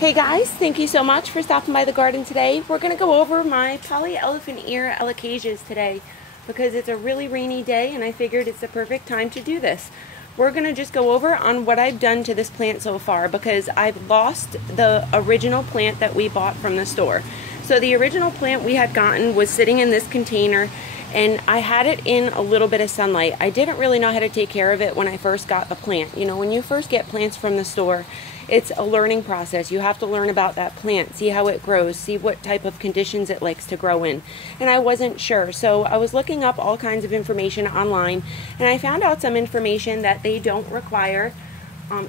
Hey guys, thank you so much for stopping by the garden today. We're going to go over my poly elephant ear alocasias today because it's a really rainy day and I figured it's the perfect time to do this. We're going to just go over on what I've done to this plant so far because I've lost the original plant that we bought from the store. So the original plant we had gotten was sitting in this container and I had it in a little bit of sunlight. I didn't really know how to take care of it when I first got the plant. You know, when you first get plants from the store, it's a learning process. You have to learn about that plant, see how it grows, see what type of conditions it likes to grow in. And I wasn't sure, so I was looking up all kinds of information online, and I found out some information that they don't require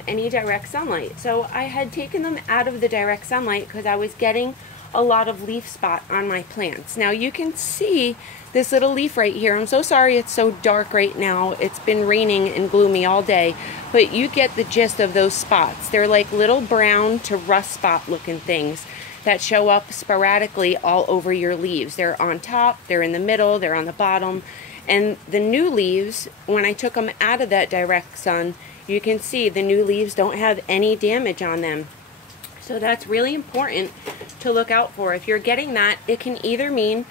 any direct sunlight. So I had taken them out of the direct sunlight because I was getting a lot of leaf spot on my plants. Now you can see this little leaf right here. I'm so sorry it's so dark right now. It's been raining and gloomy all day, but you get the gist of those spots. They're like little brown to rust spot looking things that show up sporadically all over your leaves. They're on top, they're in the middle, they're on the bottom. And the new leaves, when I took them out of that direct sun, you can see the new leaves don't have any damage on them. So that's really important to look out for. If you're getting that, it can either mean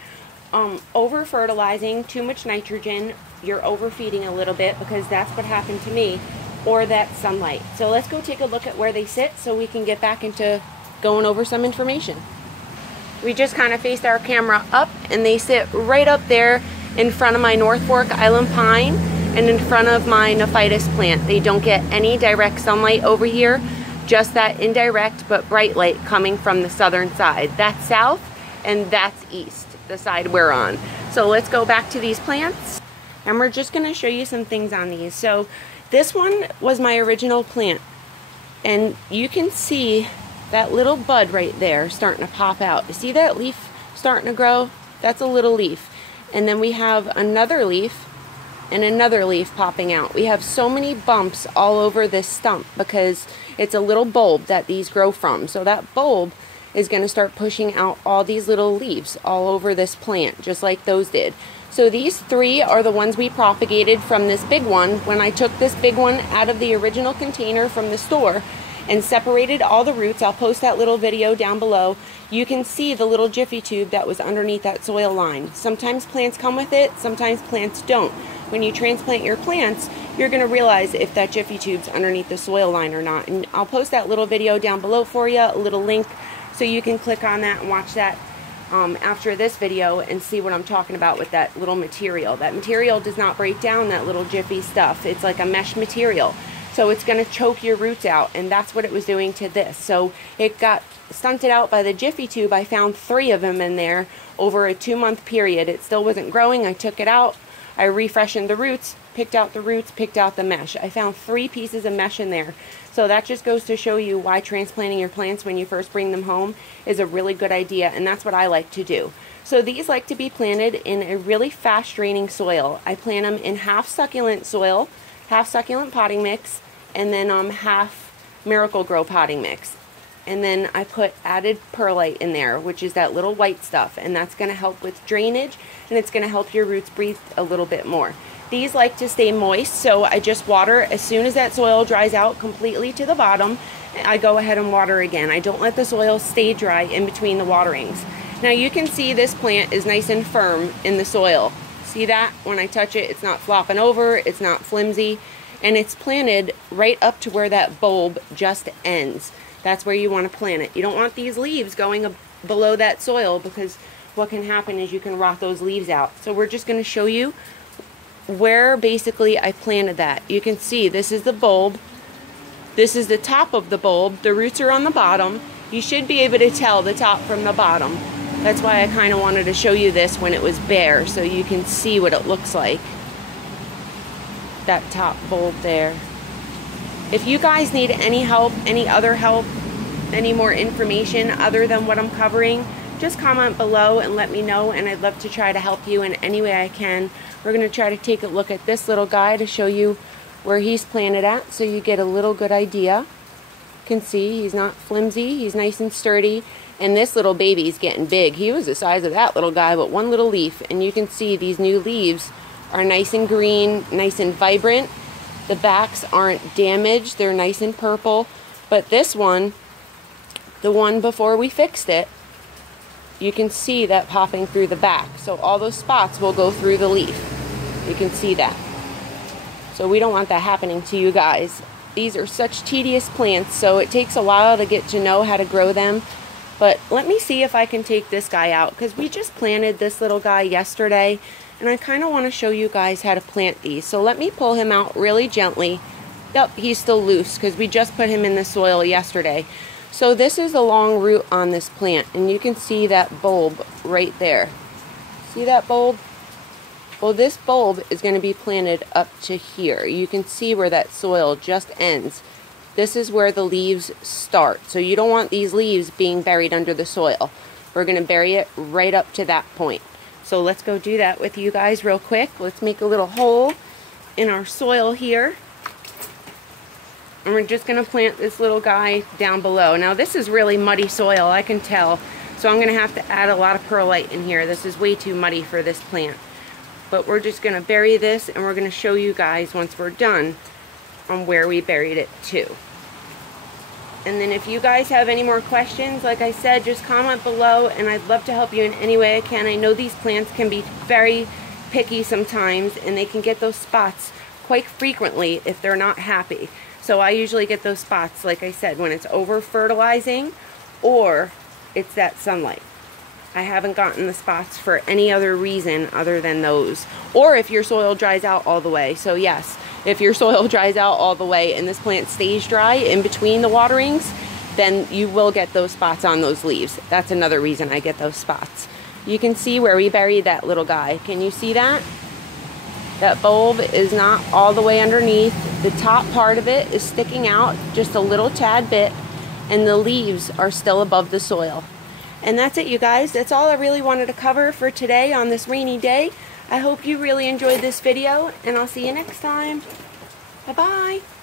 over fertilizing, too much nitrogen, you're overfeeding a little bit because that's what happened to me, or that sunlight. So let's go take a look at where they sit so we can get back into going over some information. We just kind of faced our camera up and they sit right up there in front of my North Fork Island pine and in front of my Nephitis plant. They don't get any direct sunlight over here, just that indirect but bright light coming from the southern side. That's south and that's east, the side we're on. So let's go back to these plants and we're just going to show you some things on these. So this one was my original plant and you can see that little bud right there starting to pop out. You see that leaf starting to grow? That's a little leaf. And then we have another leaf and another leaf popping out. We have so many bumps all over this stump because it's a little bulb that these grow from. So that bulb is going to start pushing out all these little leaves all over this plant, just like those did. So these three are the ones we propagated from this big one when I took this big one out of the original container from the store and separated all the roots. I'll post that little video down below. You can see the little Jiffy tube that was underneath that soil line. Sometimes plants come with it, sometimes plants don't. When you transplant your plants, you're going to realize if that Jiffy tube's underneath the soil line or not. And I'll post that little video down below for you, a little link, so you can click on that and watch that after this video and see what I'm talking about with that little material. That material does not break down that little Jiffy stuff. It's like a mesh material. So it's going to choke your roots out, and that's what it was doing to this. So it got stunted out by the Jiffy tube. I found 3 of them in there over a 2-month period. It still wasn't growing. I took it out. I refreshened the roots, picked out the roots, picked out the mesh. I found 3 pieces of mesh in there. So that just goes to show you why transplanting your plants when you first bring them home is a really good idea, and that's what I like to do. So these like to be planted in a really fast draining soil. I plant them in half succulent soil, half succulent potting mix, and then half Miracle-Gro potting mix. And then I put added perlite in there, which is that little white stuff, and that's going to help with drainage, and it's going to help your roots breathe a little bit more. These like to stay moist, so I just water as soon as that soil dries out completely to the bottom. I go ahead and water again. I don't let the soil stay dry in between the waterings. Now you can see this plant is nice and firm in the soil. See that? When I touch it, it's not flopping over, it's not flimsy, and it's planted right up to where that bulb just ends. That's where you want to plant it. You don't want these leaves going below that soil because what can happen is you can rot those leaves out. So we're just going to show you where basically I planted that. You can see this is the bulb. This is the top of the bulb. The roots are on the bottom. You should be able to tell the top from the bottom. That's why I kind of wanted to show you this when it was bare so you can see what it looks like. That top bulb there. If you guys need any help, any other help, any more information other than what I'm covering, just comment below and let me know, and I'd love to try to help you in any way I can. We're going to try to take a look at this little guy to show you where he's planted at so you get a little good idea. You can see he's not flimsy, he's nice and sturdy, and this little baby's getting big. He was the size of that little guy, but one little leaf, and you can see these new leaves are nice and green, nice and vibrant. The backs aren't damaged, they're nice and purple, but this one the one before we fixed it, you can see that popping through the back. So all those spots will go through the leaf. You can see that. So we don't want that happening to you guys. These are such tedious plants, so it takes a while to get to know how to grow them. But let me see if I can take this guy out, because we just planted this little guy yesterday, and I kind of want to show you guys how to plant these. So let me pull him out really gently. Yep, he's still loose because we just put him in the soil yesterday. So this is the long root on this plant, and you can see that bulb right there. See that bulb? Well, this bulb is going to be planted up to here. You can see where that soil just ends. This is where the leaves start. So you don't want these leaves being buried under the soil. We're going to bury it right up to that point. So let's go do that with you guys real quick. Let's make a little hole in our soil here. And we're just going to plant this little guy down below. Now this is really muddy soil, I can tell. So I'm going to have to add a lot of perlite in here. This is way too muddy for this plant. But we're just going to bury this, and we're going to show you guys once we're done on where we buried it too. And then if you guys have any more questions, like I said, just comment below, and I'd love to help you in any way I can. I know these plants can be very picky sometimes, and they can get those spots quite frequently if they're not happy. So I usually get those spots, like I said, when it's over fertilizing or it's that sunlight. I haven't gotten the spots for any other reason other than those. Or if your soil dries out all the way. So yes, if your soil dries out all the way and this plant stays dry in between the waterings, then you will get those spots on those leaves. That's another reason I get those spots. You can see where we buried that little guy. Can you see that? That bulb is not all the way underneath. The top part of it is sticking out just a little tad bit, and the leaves are still above the soil. And that's it, you guys. That's all I really wanted to cover for today on this rainy day. I hope you really enjoyed this video, and I'll see you next time. Bye-bye.